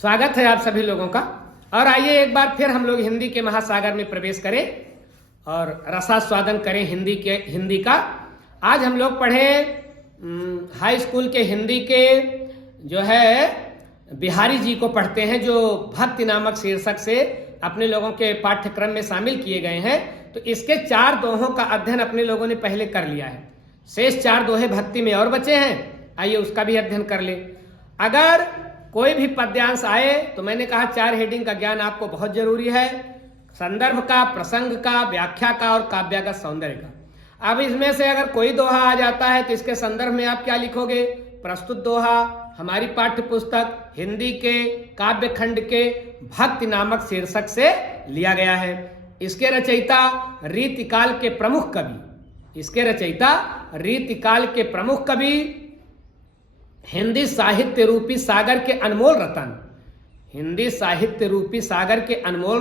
स्वागत है आप सभी लोगों का। और आइए एक बार फिर हम लोग हिंदी के महासागर में प्रवेश करें और रसास्वादन करें हिंदी का। आज हम लोग पढ़े हाई स्कूल के हिंदी के जो है बिहारी जी को पढ़ते हैं, जो भक्ति नामक शीर्षक से अपने लोगों के पाठ्यक्रम में शामिल किए गए हैं। तो इसके 4 दोहों का अध्ययन अपने लोगों ने पहले कर लिया है। शेष 4 दोहे भक्ति में और बचे हैं, आइए उसका भी अध्ययन कर ले। अगर कोई भी पद्यांश आए तो मैंने कहा 4 हेडिंग का ज्ञान आपको बहुत जरूरी है, संदर्भ का, प्रसंग का, व्याख्या का और काव्यागत सौंदर्य का। अब इसमें से अगर कोई दोहा आ जाता है तो इसके संदर्भ में आप क्या लिखोगे? प्रस्तुत दोहा हमारी पाठ्य पुस्तक हिंदी के काव्य खंड के भक्ति नामक शीर्षक से लिया गया है। इसके रचयिता रीतिकाल के प्रमुख कवि, हिंदी साहित्य रूपी सागर के अनमोल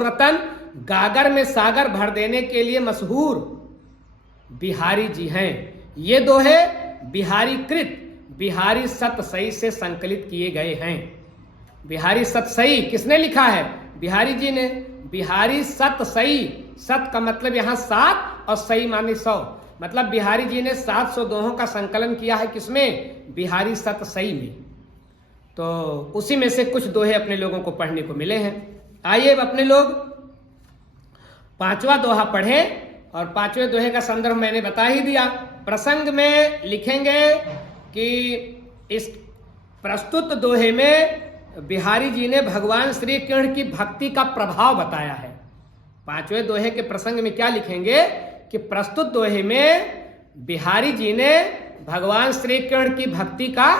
रतन, गागर में सागर भर देने के लिए मशहूर बिहारी जी हैं। ये दोहे बिहारी सतसई से संकलित किए गए हैं। बिहारी सतसई किसने लिखा है? बिहारी जी ने। बिहारी सतसई, सत का मतलब यहाँ 7 और सई माने 100, मतलब बिहारी जी ने 700 दोहों का संकलन किया है। किसमें? बिहारी सतसई में। तो उसी में से कुछ दोहे अपने लोगों को पढ़ने को मिले हैं। आइए अब अपने लोग 5वां दोहा पढ़ें। और 5वें दोहे का संदर्भ मैंने बता ही दिया। प्रसंग में लिखेंगे कि इस प्रस्तुत दोहे में बिहारी जी ने भगवान श्री कृष्ण की भक्ति का प्रभाव बताया है। 5वें दोहे के प्रसंग में क्या लिखेंगे कि प्रस्तुत दोहे में बिहारी जी ने भगवान श्री कृष्ण की भक्ति का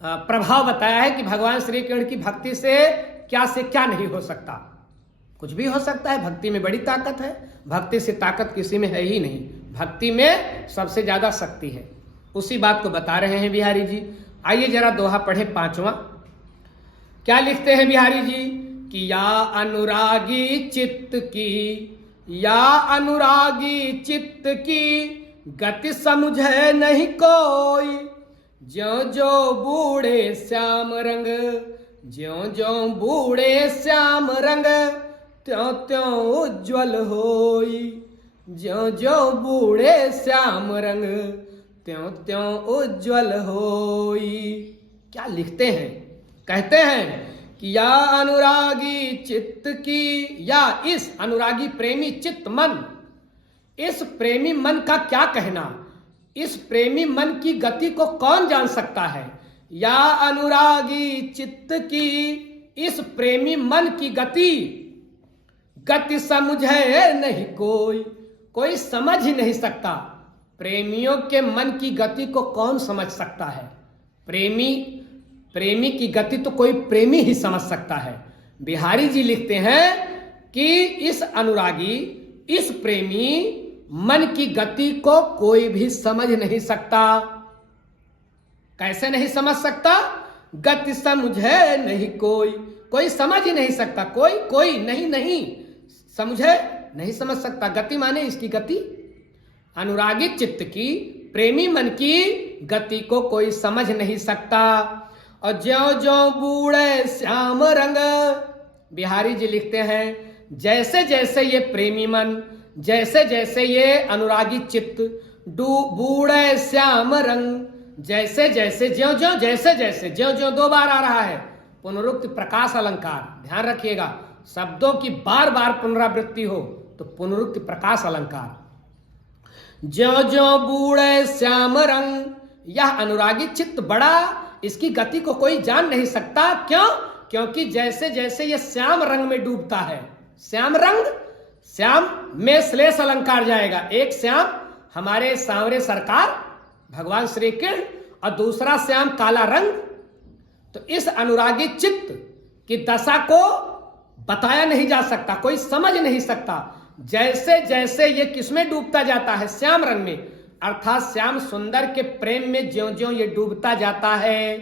प्रभाव बताया है कि भगवान श्री कृष्ण की भक्ति से क्या नहीं हो सकता। कुछ भी हो सकता है, भक्ति में बड़ी ताकत है। भक्ति से ताकत किसी में है ही नहीं, भक्ति में सबसे ज्यादा शक्ति है। उसी बात को बता रहे हैं बिहारी जी। आइए जरा दोहा पढ़े 5वां। क्या लिखते हैं बिहारी जी कि या अनुरागी चित्त की गति समझे नहीं कोई, ज्यों ज्यों बूढ़े श्याम रंग त्यों त्यों उज्ज्वल होई। ज्यों ज्यों बूढ़े श्याम रंग त्यों त्यों उज्ज्वल होई। क्या लिखते हैं? कहते हैं कि या अनुरागी चित्त की, या इस अनुरागी प्रेमी चित्त मन, इस प्रेमी मन का क्या कहना? इस प्रेमी मन की गति को कौन जान सकता है? या अनुरागी चित्त की, इस प्रेमी मन की गति समझे नहीं कोई समझ ही नहीं सकता। प्रेमियों के मन की गति को कौन समझ सकता है? प्रेमी की गति तो कोई प्रेमी ही समझ सकता है। बिहारी जी लिखते हैं कि इस प्रेमी मन की गति को कोई भी समझ नहीं सकता। कैसे नहीं समझ सकता? गति समझे नहीं कोई समझ ही नहीं सकता। कोई नहीं समझे नहीं समझ सकता। गति माने इसकी गति, अनुरागी चित्त की, प्रेमी मन की गति को कोई समझ नहीं सकता। और ज्यों ज्यों बूढ़े श्याम रंग, बिहारी जी लिखते हैं जैसे जैसे ये प्रेमी मन, जैसे ये अनुरागी चित्त, बूढ़े श्याम रंग, जैसे ज्यों ज्यों 2 बार आ रहा है पुनरुक्ति प्रकाश अलंकार, ध्यान रखिएगा। शब्दों की बार बार पुनरावृत्ति हो तो पुनरुक्ति प्रकाश अलंकार। ज्यों ज्यों बूढ़े श्याम रंग, यह अनुरागी चित्त बड़ा, इसकी गति को कोई जान नहीं सकता। क्यों? क्योंकि जैसे जैसे यह श्याम रंग में डूबता है। श्याम में श्लेष अलंकार जाएगा। एक श्याम हमारे सांवरे सरकार भगवान श्री कृष्ण और दूसरा श्याम काला रंग। तो इस अनुरागी चित्त की दशा को बताया नहीं जा सकता, कोई समझ नहीं सकता। जैसे जैसे ये किसमें डूबता जाता है? श्याम रंग में, अर्थात श्याम सुंदर के प्रेम में ज्यों ज्यों ये डूबता जाता है,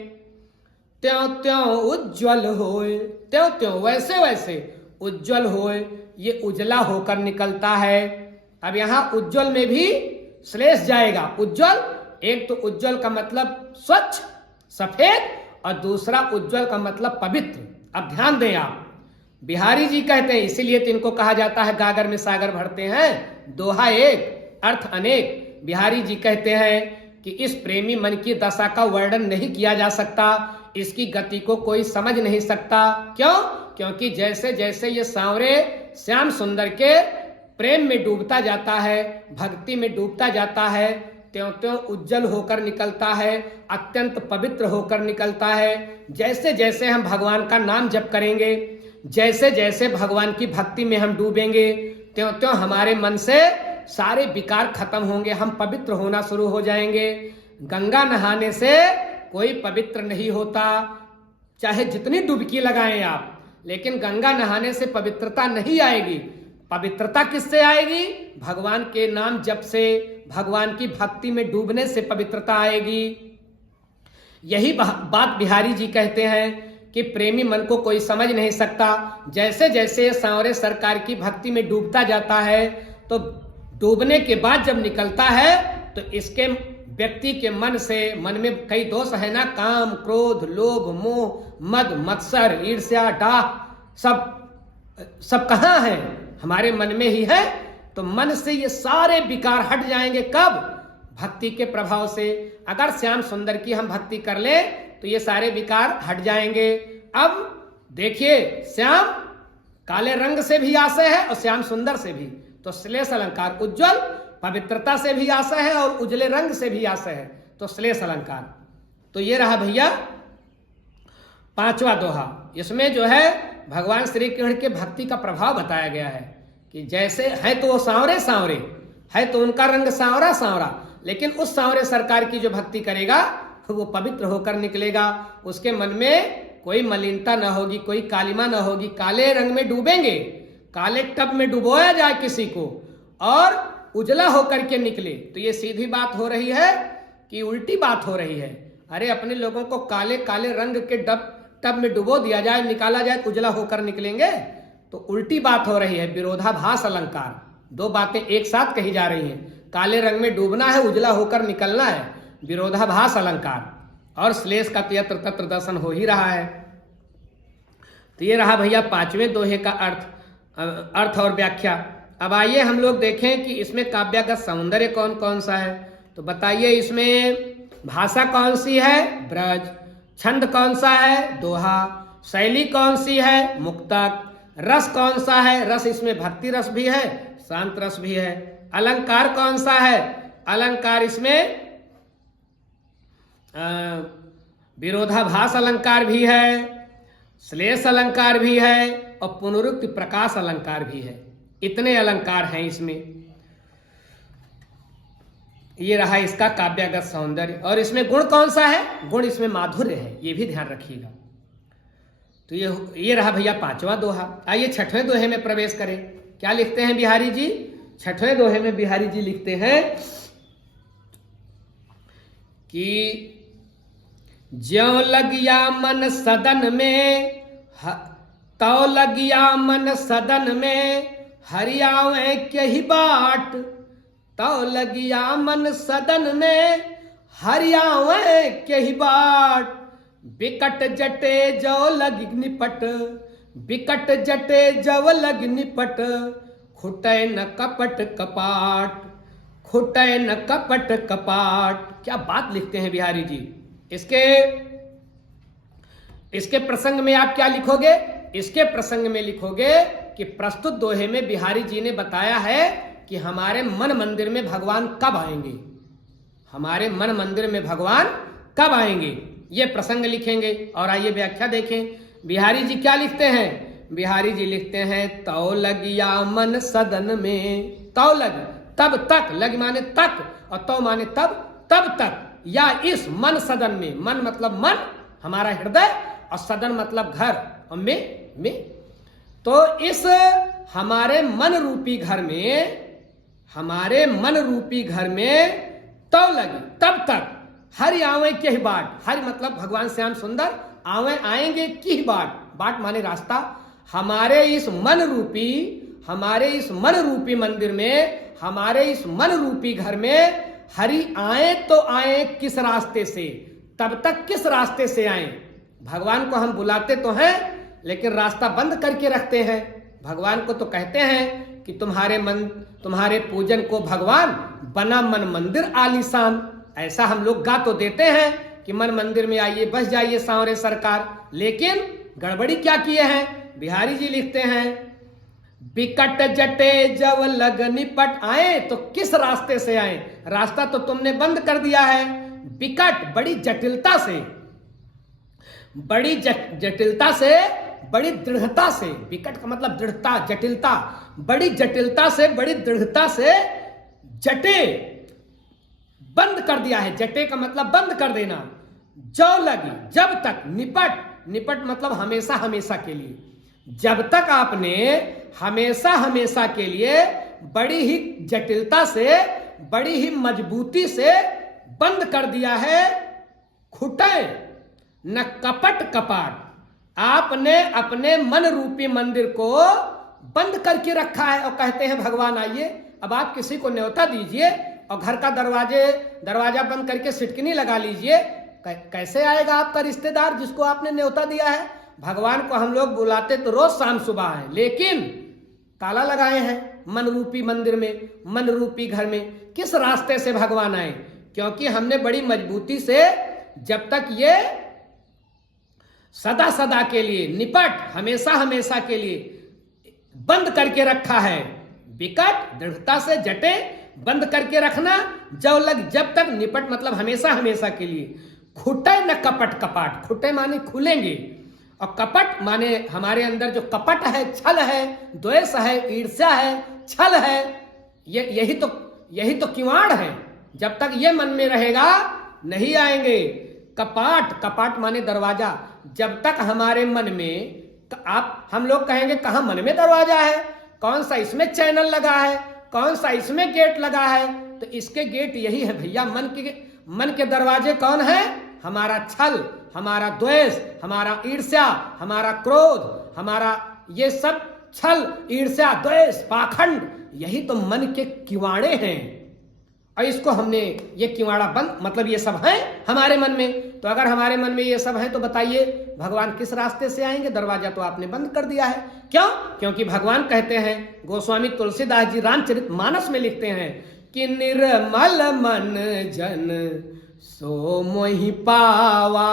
त्यों त्यों उज्ज्वल होए, त्यों त्यों वैसे वैसे उज्ज्वल होए, ये उजला होकर निकलता है। अब यहां उज्ज्वल में भी श्लेष जाएगा। उज्ज्वल, एक तो उज्ज्वल का मतलब स्वच्छ, सफेद, और दूसरा उज्जवल का मतलब पवित्र। अब ध्यान दें आप, बिहारी जी कहते हैं, इसीलिए तो इनको कहा जाता है गागर में सागर भरते हैं, दोहा एक अर्थ अनेक। बिहारी जी कहते हैं कि इस प्रेमी मन की दशा का वर्णन नहीं किया जा सकता, इसकी गति को कोई समझ नहीं सकता। क्यों? क्योंकि जैसे जैसे ये सांवरे श्याम सुंदर के प्रेम में डूबता जाता है, भक्ति में डूबता जाता है, त्यों त्यों उज्जवल होकर निकलता है, अत्यंत पवित्र होकर निकलता है। जैसे जैसे हम भगवान का नाम जप करेंगे, जैसे जैसे भगवान की भक्ति में हम डूबेंगे, त्यों त्यों हमारे मन से सारे विकार खत्म होंगे, हम पवित्र होना शुरू हो जाएंगे। गंगा नहाने से कोई पवित्र नहीं होता, चाहे जितनी डुबकी लगाएं आप, लेकिन गंगा नहाने से पवित्रता नहीं आएगी। पवित्रता किससे आएगी? भगवान के नाम जप से, भगवान की भक्ति में डूबने से पवित्रता आएगी। यही बात बिहारी जी कहते हैं कि प्रेमी मन को कोई समझ नहीं सकता। जैसे जैसे सांवरे सरकार की भक्ति में डूबता जाता है, तो डूबने के बाद जब निकलता है तो इसके व्यक्ति के मन में कई दोष है ना, काम, क्रोध, लोभ, मोह, मद, मत्सर, ईर्ष्या, डाह, सब कहाँ है? हमारे मन में ही है। तो मन से ये सारे विकार हट जाएंगे। कब? भक्ति के प्रभाव से। अगर श्याम सुंदर की हम भक्ति कर ले तो ये सारे विकार हट जाएंगे। अब देखिए, श्याम काले रंग से भी आशय है और श्याम सुंदर से भी, तो श्लेष अलंकार उज्जवल पवित्रता से भी आशय है और उजले रंग से भी आशय है, तो श्लेष अलंकार। तो ये रहा भैया पांचवा दोहा। इसमें जो है भगवान श्री कृष्ण के भक्ति का प्रभाव बताया गया है कि जैसे है तो वो सांवरे सांवरे है, तो उनका रंग सांवरा सांवरा, लेकिन उस सांवरे सरकार की जो भक्ति करेगा वो पवित्र होकर निकलेगा। उसके मन में कोई मलिनता न होगी, कोई कालिमा न होगी। काले रंग में डूबेंगे, काले टब में डुबोया जाए किसी को और उजला होकर के निकले, तो ये सीधी बात हो रही है कि उल्टी बात हो रही है? अरे अपने लोगों को काले काले रंग के टब में डुबो दिया जाए, निकाला जाए, उजला होकर निकलेंगे, तो उल्टी बात हो रही है। विरोधाभास अलंकार, दो बातें एक साथ कही जा रही हैं। काले रंग में डूबना है, उजला होकर निकलना है, विरोधाभास अलंकार। और श्लेष का तो यत्र तत्र दर्शन हो ही रहा है। तो ये रहा भैया पांचवें दोहे का अर्थ और व्याख्या। अब आइए हम लोग देखें कि इसमें काव्यागत सौंदर्य कौन कौन सा है। तो बताइए, इसमें भाषा कौन सी है? ब्रज। छंद कौन सा है? दोहा। शैली कौन सी है? मुक्तक। रस कौन सा है? रस इसमें भक्ति रस भी है, शांत रस भी है। अलंकार कौन सा है? अलंकार इसमें विरोधाभास अलंकार भी है, श्लेष अलंकार भी है और पुनरुक्ति प्रकाश अलंकार भी है। इतने अलंकार हैं इसमें। ये रहा इसका काव्यागत सौंदर्य। और इसमें गुण कौन सा है? गुण इसमें माधुर्य है, ये भी ध्यान रखिएगा। तो ये रहा भैया पांचवा दोहा। आइए छठवें दोहे में प्रवेश करें। क्या लिखते हैं बिहारी जी? छठवें दोहे में बिहारी जी लिखते हैं कि ज्यों लगिया मन सदन में, तो लगिया मन सदन में, हरियावे क्यही बाट। तो लगिया मन सदन में, हरियावे क्यही बाट। बिकट जटे जो लग निपट, बिकट जटे जव लग निपट। खुटै न कपट कपाट, खुटै न कपट कपाट। क्या बात लिखते हैं बिहारी जी। इसके प्रसंग में आप क्या लिखोगे? इसके प्रसंग में लिखोगे कि प्रस्तुत दोहे में बिहारी जी ने बताया है कि हमारे मन मंदिर में भगवान कब आएंगे, हमारे मन मंदिर में भगवान कब आएंगे, ये प्रसंग लिखेंगे। और आइए व्याख्या देखें। बिहारी जी क्या लिखते हैं? बिहारी जी लिखते हैं तौ लगिया मन सदन में। तौ लग तब तक, लग माने तक और तौ माने तब, तब तक, या इस मन सदन में। मन मतलब मन, हमारा हृदय, और सदन मतलब घर और में। तो इस हमारे मन रूपी घर में, हमारे मन रूपी घर में तौ लगी तब तक, हरि आवे की बाट। हरि मतलब भगवान श्याम सुंदर, आवे आएंगे की बाट, बाट माने रास्ता। हमारे इस मन रूपी, हमारे इस मन रूपी मंदिर में, हमारे इस मन रूपी घर में हरि आए तो आए किस रास्ते से, तब तक किस रास्ते से आए? भगवान को हम बुलाते तो हैं लेकिन रास्ता बंद करके रखते हैं। भगवान को तो कहते हैं कि तुम्हारे पूजन को भगवान बना मन मंदिर आलीशान। ऐसा हम लोग गा तो देते हैं कि मन मंदिर में आइए बस जाइए सांवरे सरकार, लेकिन गड़बड़ी क्या किए हैं। बिहारी जी लिखते हैं, बिकट जटे जब लग निपट आए, तो किस रास्ते से आए, रास्ता तो तुमने बंद कर दिया है। बिकट बड़ी जटिलता से, बड़ी जटिलता से, बड़ी दृढ़ता से, विकट का मतलब दृढ़ता, जटिलता, बड़ी जटिलता से, बड़ी दृढ़ता से जटे बंद कर दिया है। जटे का मतलब बंद कर देना। जो लगी जब तक, निपट, निपट मतलब हमेशा हमेशा के लिए, जब तक आपने हमेशा हमेशा के लिए बड़ी ही जटिलता से, बड़ी ही मजबूती से बंद कर दिया है। खुटे न कपट कपाट, आपने अपने मन रूपी मंदिर को बंद करके रखा है और कहते हैं भगवान आइए। अब आप किसी को न्योता दीजिए और घर का दरवाजा बंद करके सिटकनी लगा लीजिए, कैसे आएगा आपका रिश्तेदार जिसको आपने न्योता दिया है। भगवान को हम लोग बुलाते तो रोज शाम सुबह है, लेकिन ताला लगाए हैं मन रूपी मंदिर में, मन रूपी घर में। किस रास्ते से भगवान आए, क्योंकि हमने बड़ी मजबूती से जब तक ये सदा सदा के लिए, निपट हमेशा हमेशा के लिए बंद करके रखा है। विकट दृढ़ता से, जटे बंद करके रखना, जब तक, निपट मतलब हमेशा हमेशा के लिए। खुटे न कपट कपाट, खुटे माने खुलेंगे और कपट माने हमारे अंदर जो कपट है, छल है, द्वेष है, ईर्ष्या है, छल है, यही तो किवाड़ है। जब तक ये मन में रहेगा नहीं आएंगे। कपाट, कपाट माने दरवाजा, जब तक हमारे मन में, हम लोग कहेंगे कहां मन में दरवाजा है, कौन सा इसमें चैनल लगा है, कौन सा इसमें गेट लगा है, तो इसके गेट यही है भैया। मन के दरवाजे कौन है, हमारा छल, हमारा द्वेष, हमारा ईर्ष्या, हमारा क्रोध, हमारा ये सब छल, ईर्ष्या, द्वेष, पाखंड, यही तो मन के किवाड़े हैं। और इसको हमने, ये किवाड़ा बंद, मतलब ये सब है हमारे मन में। तो अगर हमारे मन में ये सब है तो बताइए भगवान किस रास्ते से आएंगे। दरवाजा तो आपने बंद कर दिया है। क्यों? क्योंकि भगवान कहते हैं, गोस्वामी तुलसीदास जी रामचरितमानस में लिखते हैं कि निर्मल मन जन सो मोहि पावा,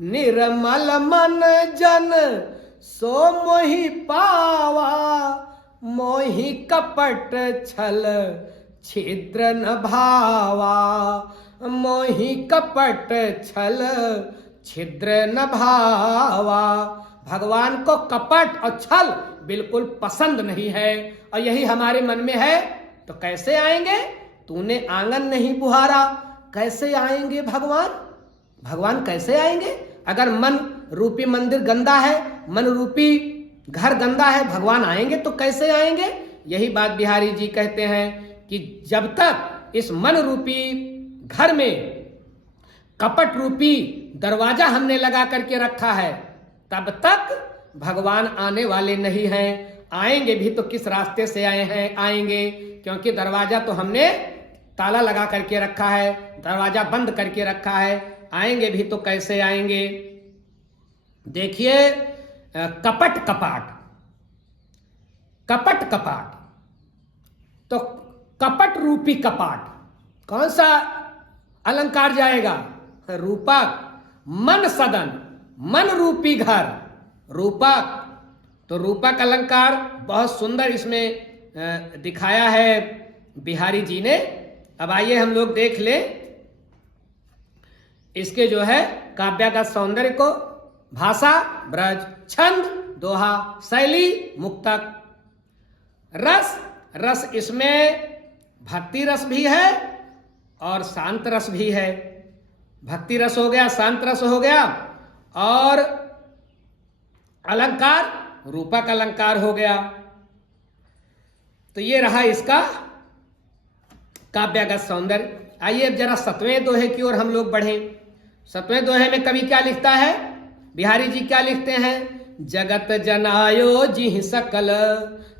निर्मल मन जन सो मोहि पावा, मोहि कपट छल छिद्र न भावा, मोहि कपट छल छिद्र न भावा। भगवान को कपट और छल बिल्कुल पसंद नहीं है और यही हमारे मन में है। तो कैसे आएंगे? तूने आंगन नहीं बुहारा, कैसे आएंगे भगवान? भगवान कैसे आएंगे? अगर मन रूपी मंदिर गंदा है, मन रूपी घर गंदा है, भगवान आएंगे तो कैसे आएंगे? यही बात बिहारी जी कहते हैं कि जब तक इस मन रूपी घर में कपट रूपी दरवाजा हमने लगा करके रखा है, तब तक भगवान आने वाले नहीं हैं। आएंगे भी तो किस रास्ते से आए हैं, आएंगे, क्योंकि दरवाजा तो हमने ताला लगा करके रखा है, दरवाजा बंद करके रखा है। आएंगे भी तो कैसे आएंगे? देखिए, कपट कपाट, कपट कपाट, तो कपट रूपी कपाट, कौन सा अलंकार जाएगा? रूपक। मन सदन, मन रूपी घर, रूपक। तो रूपक अलंकार बहुत सुंदर इसमें दिखाया है बिहारी जी ने। अब आइए हम लोग देख लें इसके जो है काव्यागत सौंदर्य को। भाषा ब्रज, छंद दोहा, शैली मुक्तक, रस, रस इसमें भक्ति रस भी है और शांत रस भी है। भक्ति रस हो गया, शांत रस हो गया, और अलंकार रूपक अलंकार हो गया। तो ये रहा इसका काव्यागत सौंदर्य। आइए अब जरा 7वें दोहे की ओर हम लोग बढ़ें। 7वें दोहे में कवि क्या लिखता है? बिहारी जी क्या लिखते हैं? जगत जनायो जिहि सकल,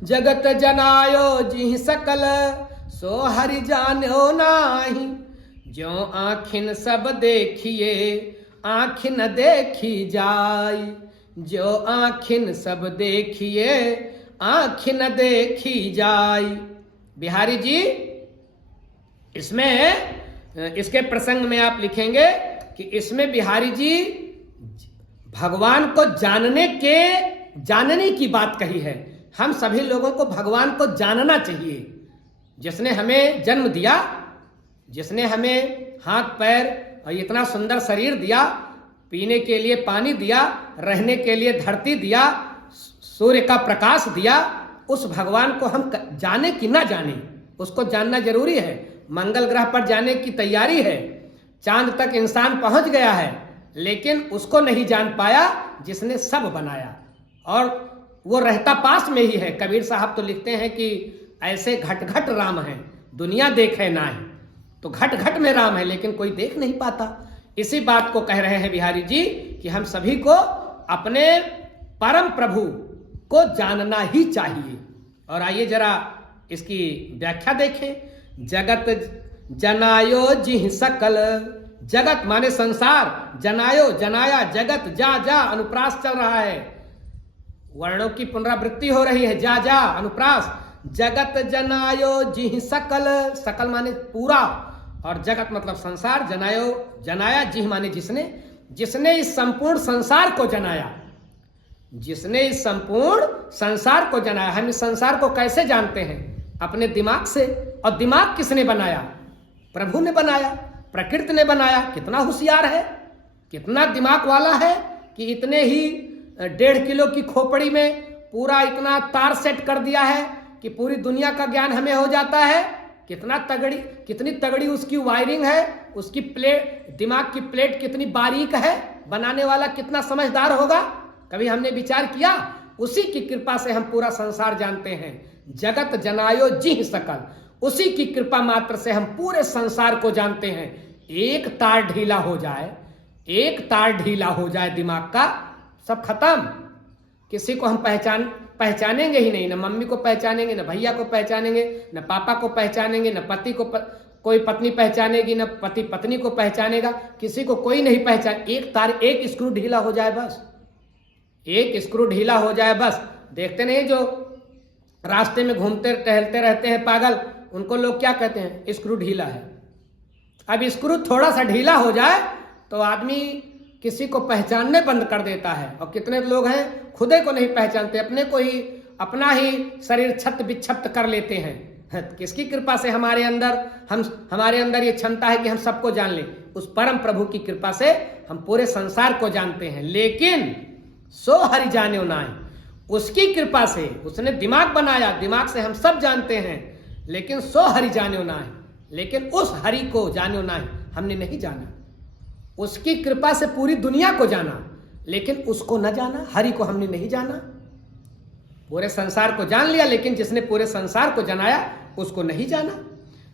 जगत जनायो जिहि सकल, सो हरि जानो नाही, ज्यों आँखिन सब देखिए, आँख न देखी जाय, जो आँखिन सब देखिए आँख न देखी जाय। बिहारी जी इसमें इसके प्रसंग में आप लिखेंगे कि इसमें बिहारी जी भगवान को जानने की बात कही है। हम सभी लोगों को भगवान को जानना चाहिए। जिसने हमें जन्म दिया, जिसने हमें हाथ पैर और इतना सुंदर शरीर दिया, पीने के लिए पानी दिया, रहने के लिए धरती दिया, सूर्य का प्रकाश दिया, उस भगवान को हम जाने कि ना जाने, उसको जानना जरूरी है। मंगल ग्रह पर जाने की तैयारी है, चांद तक इंसान पहुंच गया है, लेकिन उसको नहीं जान पाया जिसने सब बनाया, और वो रहता पास में ही है। कबीर साहब तो लिखते हैं कि ऐसे घट घट राम है, दुनिया देखे ना है। तो घट घट में राम है, लेकिन कोई देख नहीं पाता। इसी बात को कह रहे हैं बिहारी जी कि हम सभी को अपने परम प्रभु को जानना ही चाहिए। और आइए जरा इसकी व्याख्या देखें। जगत जनायो जिह सकल, जगत माने संसार, जनायो जनाया, जगत जा जा अनुप्रास चल रहा है, वर्णों की पुनरावृत्ति हो रही है, जा जा अनुप्रास। जगत जनायो जिह सकल, सकल माने पूरा, और जगत मतलब संसार, जनायो जनाया, जिह माने जिसने, जिसने इस संपूर्ण संसार को जनाया, जिसने इस संपूर्ण संसार को जनाया। हम इस संसार को कैसे जानते हैं? अपने दिमाग से। और दिमाग किसने बनाया? प्रभु ने बनाया, प्रकृति ने बनाया। कितना होशियार है, कितना दिमाग वाला है कि इतने ही 1.5 किलो की खोपड़ी में पूरा इतना तार सेट कर दिया है कि पूरी दुनिया का ज्ञान हमें हो जाता है। कितनी तगड़ी उसकी वायरिंग है, उसकी प्लेट, दिमाग की प्लेट कितनी बारीक है, बनाने वाला कितना समझदार होगा। कभी हमने विचार किया? उसी की कृपा से हम पूरा संसार जानते हैं। जगत जनायो जिह सकल, उसी की कृपा मात्र से हम पूरे संसार को जानते हैं। एक तार ढीला हो जाए, एक तार ढीला हो जाए दिमाग का, सब खत्म। किसी को हम पहचानेंगे ही नहीं, न मम्मी को पहचानेंगे, न भैया को पहचानेंगे, न पापा को पहचानेंगे, न पति को कोई पत्नी पहचानेगी, न पति पत्नी को पहचानेगा। किसी को कोई नहीं पहचान। एक तार, एक स्क्रू ढीला हो जाए बस, एक स्क्रू ढीला हो जाए बस। देखते नहीं जो रास्ते में घूमते टहलते रहते हैं पागल, उनको लोग क्या कहते हैं? स्क्रू ढीला है। अब स्क्रू थोड़ा सा ढीला हो जाए तो आदमी किसी को पहचानने बंद कर देता है। और कितने लोग हैं खुदे को नहीं पहचानते, अपने को ही, अपना ही शरीर छत बिछत कर लेते हैं। किसकी कृपा से हमारे अंदर ये क्षमता है कि हम सबको जान लें? उस परम प्रभु की कृपा से हम पूरे संसार को जानते हैं। लेकिन सो हरि जाने नाय, उसकी कृपा से उसने दिमाग बनाया, दिमाग से हम सब जानते हैं। लेकिन सो हरि जाने नाय, लेकिन उस हरि को जाने नाय हमने नहीं जाना। उसकी कृपा से पूरी दुनिया को जाना, लेकिन उसको न जाना, हरि को हमने नहीं जाना। पूरे संसार को जान लिया, लेकिन जिसने पूरे संसार को जनाया उसको नहीं जाना।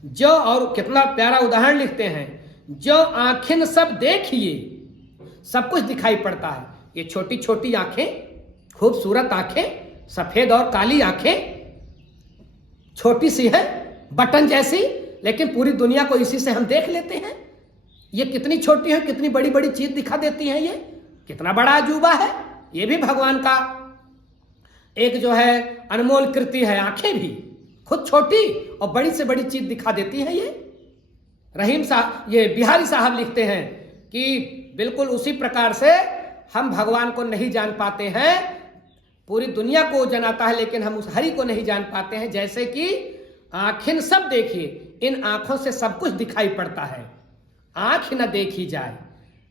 जो, और कितना प्यारा उदाहरण लिखते हैं, जो आंखें सब देखिए, सब कुछ दिखाई पड़ता है। ये छोटी छोटी आंखें, खूबसूरत आंखें, सफेद और काली आंखें, छोटी सी है बटन जैसी, लेकिन पूरी दुनिया को इसी से हम देख लेते हैं। ये कितनी छोटी है, कितनी बड़ी बड़ी चीज दिखा देती हैं। ये कितना बड़ा अजूबा है। ये भी भगवान का एक जो है अनमोल कृति है। आंखें भी खुद छोटी और बड़ी से बड़ी चीज दिखा देती हैं। ये रहीम साहब, ये बिहारी साहब लिखते हैं कि बिल्कुल उसी प्रकार से हम भगवान को नहीं जान पाते हैं। पूरी दुनिया को जनाता है, लेकिन हम उस हरि को नहीं जान पाते हैं। जैसे कि आंखें सब देखिए, इन आंखों से सब कुछ दिखाई पड़ता है। आंख न देखी जाए,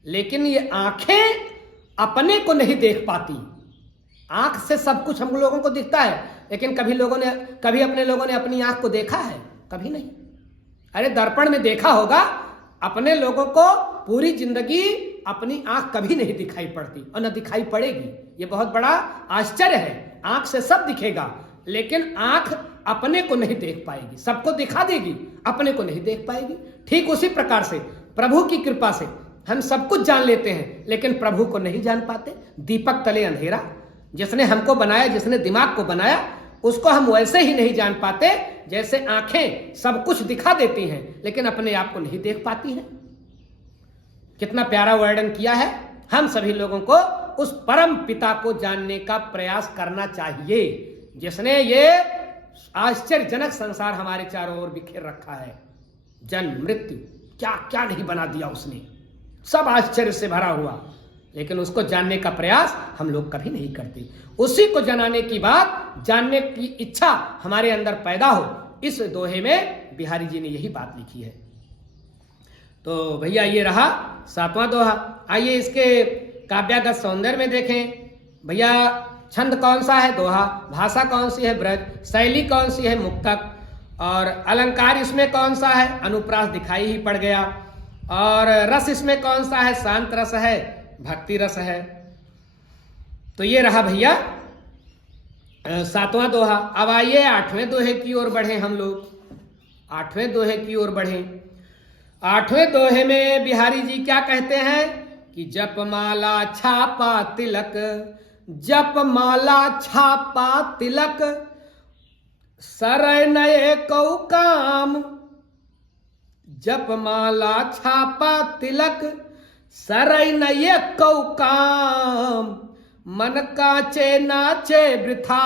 लेकिन ये आंखें अपने को नहीं देख पाती। आंख से सब कुछ हम लोगों को दिखता है, लेकिन कभी अपने लोगों ने अपनी आंख को देखा है? कभी नहीं। अरे दर्पण में देखा होगा, अपने लोगों को पूरी जिंदगी अपनी आंख कभी नहीं दिखाई पड़ती और न दिखाई पड़ेगी। ये बहुत बड़ा आश्चर्य है। आंख से सब दिखेगा, लेकिन आंख अपने को नहीं देख पाएगी। सबको दिखा देगी, अपने को नहीं देख पाएगी। ठीक उसी प्रकार से प्रभु की कृपा से हम सब कुछ जान लेते हैं, लेकिन प्रभु को नहीं जान पाते। दीपक तले अंधेरा, जिसने हमको बनाया, जिसने दिमाग को बनाया, उसको हम वैसे ही नहीं जान पाते जैसे आंखें सब कुछ दिखा देती हैं, लेकिन अपने आप को नहीं देख पाती हैं। कितना प्यारा वर्णन किया है। हम सभी लोगों को उस परम पिता को जानने का प्रयास करना चाहिए जिसने ये आश्चर्यजनक संसार हमारे चारों ओर बिखेर रखा है। जन्म मृत्यु क्या क्या नहीं बना दिया उसने, सब आश्चर्य से भरा हुआ, लेकिन उसको जानने का प्रयास हम लोग कभी नहीं करते। उसी को जनाने की बात, जानने की इच्छा हमारे अंदर पैदा हो, इस दोहे में बिहारी जी ने यही बात लिखी है। तो भैया ये रहा 7वां दोहा। आइए इसके काव्यागत सौंदर्य में देखें। भैया छंद कौन सा है? दोहा। भाषा कौन सी है? ब्रज। शैली कौन सी है? मुक्तक। और अलंकार इसमें कौन सा है? अनुप्रास दिखाई ही पड़ गया। और रस इसमें कौन सा है? शांत रस है, भक्ति रस है। तो ये रहा भैया 7वां दोहा। अब आइए 8वें दोहे की ओर बढ़े हम लोग। 8वें दोहे की ओर बढ़े। 8वें दोहे में बिहारी जी क्या कहते हैं कि जप माला छापा तिलक, जप माला छापा तिलक, सरय नये कौ काम। जप माला छापा तिलक, सरय नये कौ काम। मन काचे नाचे वृथा,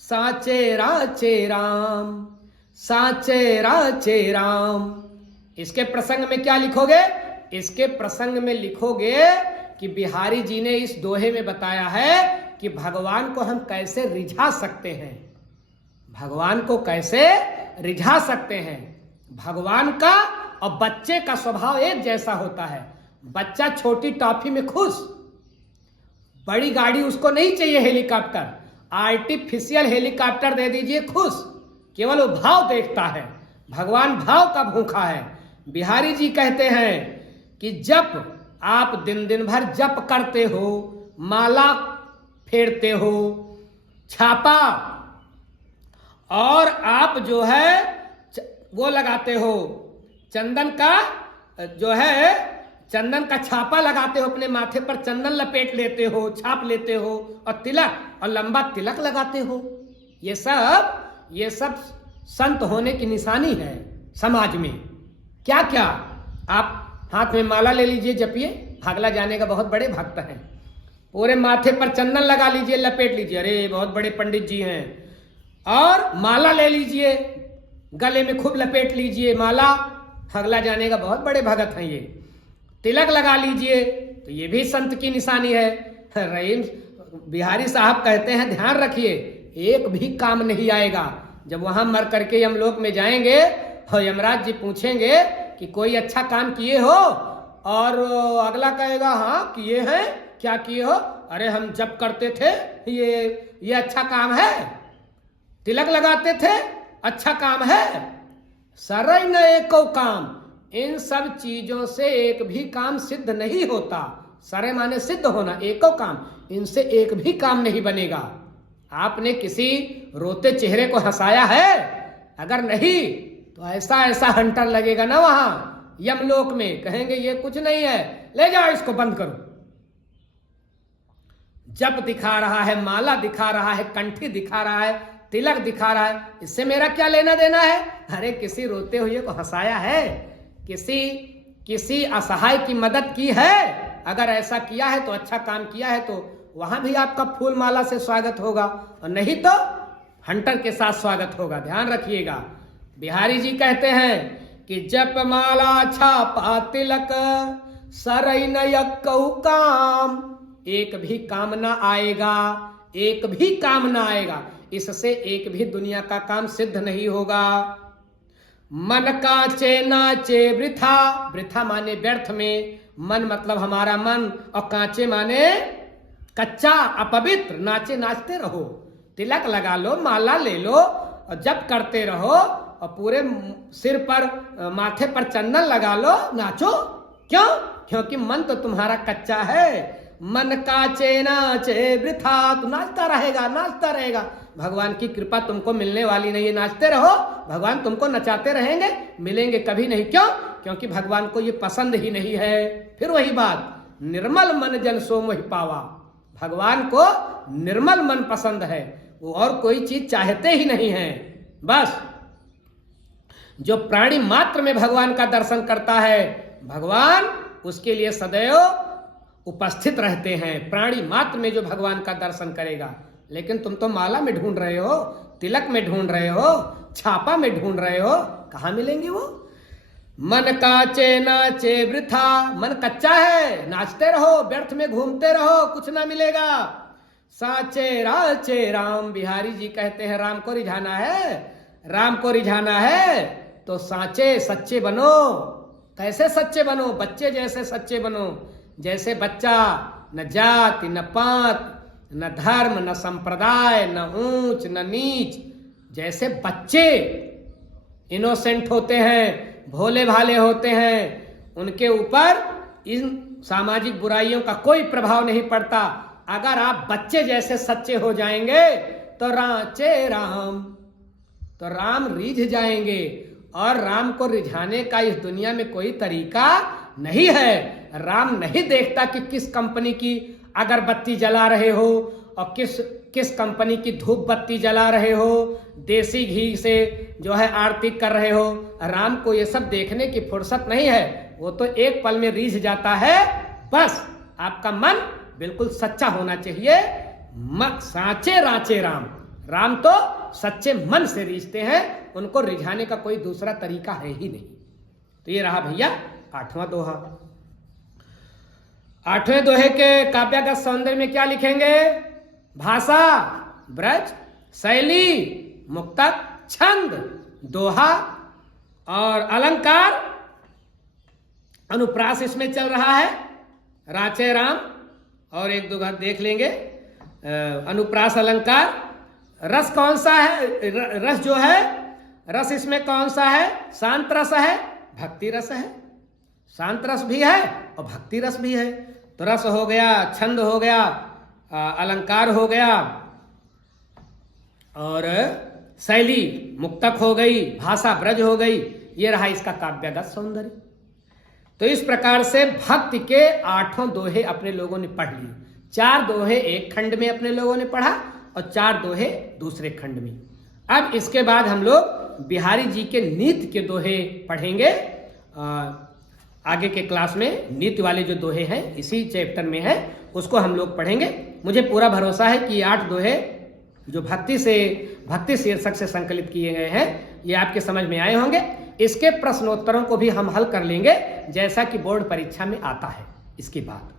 साचे राचे राम, साचे राचे राम। इसके प्रसंग में क्या लिखोगे? इसके प्रसंग में लिखोगे कि बिहारी जी ने इस दोहे में बताया है कि भगवान को हम कैसे रिझा सकते हैं, भगवान को कैसे रिझा सकते हैं। भगवान का और बच्चे का स्वभाव एक जैसा होता है। बच्चा छोटी टॉफी में खुश, बड़ी गाड़ी उसको नहीं चाहिए, हेलीकॉप्टर, आर्टिफिशियल हेलीकॉप्टर दे दीजिए खुश, केवल वो भाव देखता है। भगवान भाव का भूखा है। बिहारी जी कहते हैं कि जप, आप दिन दिन भर जप करते हो, माला फेरते हो, छापा, और आप जो है वो लगाते हो, चंदन का जो है चंदन का छापा लगाते हो, अपने माथे पर चंदन लपेट लेते हो, छाप लेते हो, और तिलक, और लंबा तिलक लगाते हो। ये सब संत होने की निशानी है समाज में। क्या क्या आप हाथ में माला ले लीजिए, जपिए, भागला जाने का बहुत बड़े भक्त हैं। पूरे माथे पर चंदन लगा लीजिए, लपेट लीजिए, अरे बहुत बड़े पंडित जी हैं। और माला ले लीजिए, गले में खूब लपेट लीजिए माला, भागला जाने का बहुत बड़े भगत हैं ये। तिलक लगा लीजिए, तो ये भी संत की निशानी है। रहीम बिहारी साहब कहते हैं ध्यान रखिए, एक भी काम नहीं आएगा। जब वहां मर करके यमलोक में जाएंगे और यमराज जी पूछेंगे कि कोई अच्छा काम किए हो, और अगला कहेगा हाँ किए हैं। क्या किए हो? अरे हम जप करते थे, ये अच्छा काम है। तिलक लगाते थे, अच्छा काम है। सरय न एको काम, इन सब चीजों से एक भी काम सिद्ध नहीं होता। सरय माने सिद्ध होना, एको काम, इनसे एक भी काम नहीं बनेगा। आपने किसी रोते चेहरे को हंसाया है? अगर नहीं तो ऐसा ऐसा हंटर लगेगा ना वहां यमलोक में, कहेंगे ये कुछ नहीं है, ले जाओ इसको, बंद करो। जप दिखा रहा है, माला दिखा रहा है, कंठी दिखा रहा है, तिलक दिखा रहा है, इससे मेरा क्या लेना देना है? अरे किसी रोते हुए को हंसाया है, किसी असहाय की मदद की है, अगर ऐसा किया है तो अच्छा काम किया है, तो वहां भी आपका फूल माला से स्वागत होगा, और नहीं तो हंटर के साथ स्वागत होगा। ध्यान रखिएगा। बिहारी जी कहते हैं कि जप माला छापा तिलक, सरई न कऊ काम। एक भी काम ना आएगा, एक भी काम ना आएगा, इससे एक भी दुनिया का काम सिद्ध नहीं होगा। मन काचे नाचे वृथा, वृथा माने व्यर्थ में, मन मतलब हमारा मन, और कांचे माने कच्चा, अपवित्र। नाचे नाचते रहो, तिलक लगा लो, माला ले लो, और जप करते रहो, और पूरे सिर पर माथे पर चंदन लगा लो, नाचो। क्यों? क्योंकि मन तो तुम्हारा कच्चा है। मन काचे नाचे वृथा, तो नाचता रहेगा, नाचता रहेगा। भगवान की कृपा तुमको मिलने वाली नहीं है। नाचते रहो, भगवान तुमको नचाते रहेंगे, मिलेंगे कभी नहीं। क्यों? क्योंकि भगवान को ये पसंद ही नहीं है। फिर वही बात, निर्मल मन जन सो मोहि पावा। भगवान को निर्मल मन पसंद है, वो और कोई चीज चाहते ही नहीं है। बस जो प्राणी मात्र में भगवान का दर्शन करता है, भगवान उसके लिए सदैव उपस्थित रहते हैं। प्राणी मात्र में जो भगवान का दर्शन करेगा। लेकिन तुम तो माला में ढूंढ रहे हो, तिलक में ढूंढ रहे हो, छापा में ढूंढ रहे हो, कहाँ मिलेंगे वो? मन काचे नाचे वृथा, मन कच्चा है, नाचते रहो, व्यर्थ में घूमते रहो, कुछ ना मिलेगा। साचे राचे राम, बिहारी जी कहते हैं राम को रिझाना है, राम को रिझाना है तो साचे सच्चे बनो। कैसे सच्चे बनो? बच्चे जैसे सच्चे बनो। जैसे बच्चा न जाति न पात न धर्म न संप्रदाय न ऊंच न नीच, जैसे बच्चे इनोसेंट होते हैं, भोले भाले होते हैं, उनके ऊपर इन सामाजिक बुराइयों का कोई प्रभाव नहीं पड़ता। अगर आप बच्चे जैसे सच्चे हो जाएंगे तो राचे राम, तो राम रिझ जाएंगे। और राम को रिझाने का इस दुनिया में कोई तरीका नहीं है। राम नहीं देखता कि किस कंपनी की अगरबत्ती जला रहे हो और किस कंपनी की धूप बत्ती जला रहे हो, देसी घी से जो है आरती कर रहे हो। राम को ये सब देखने की फुर्सत नहीं है। वो तो एक पल में रीझ जाता है। बस आपका मन बिल्कुल सच्चा होना चाहिए। साचे राचे राम, राम तो सच्चे मन से रीझते हैं, उनको रिझाने का कोई दूसरा तरीका है ही नहीं। तो ये रहा भैया 8वां दोहा। 8वें दोहे के काव्यागत सौंदर्य में क्या लिखेंगे? भाषा, ब्रज, शैली, मुक्तक, छंद, दोहा और अलंकार, अनुप्रास इसमें चल रहा है। राचे राम और एक दो देख लेंगे। अनुप्रास, अलंकार। रस कौन सा है? रस जो है, रस इसमें कौन सा है? शांत रस है, भक्ति रस है। शांत रस भी है और भक्ति रस भी है। तो रस हो गया, छंद हो गया, अलंकार हो गया और शैली मुक्तक हो गई, भाषा ब्रज हो गई। ये रहा इसका काव्यगत सौंदर्य। तो इस प्रकार से भक्ति के 8 दोहे अपने लोगों ने पढ़ लिए। 4 दोहे एक खंड में अपने लोगों ने पढ़ा और 4 दोहे दूसरे खंड में। अब इसके बाद हम लोग बिहारी जी के नीति के दोहे पढ़ेंगे। आगे के क्लास में नीति वाले जो दोहे हैं इसी चैप्टर में है, उसको हम लोग पढ़ेंगे। मुझे पूरा भरोसा है कि 8 दोहे जो भक्ति शीर्षक से संकलित किए गए हैं ये आपके समझ में आए होंगे। इसके प्रश्नोत्तरों को भी हम हल कर लेंगे जैसा कि बोर्ड परीक्षा में आता है इसके बाद।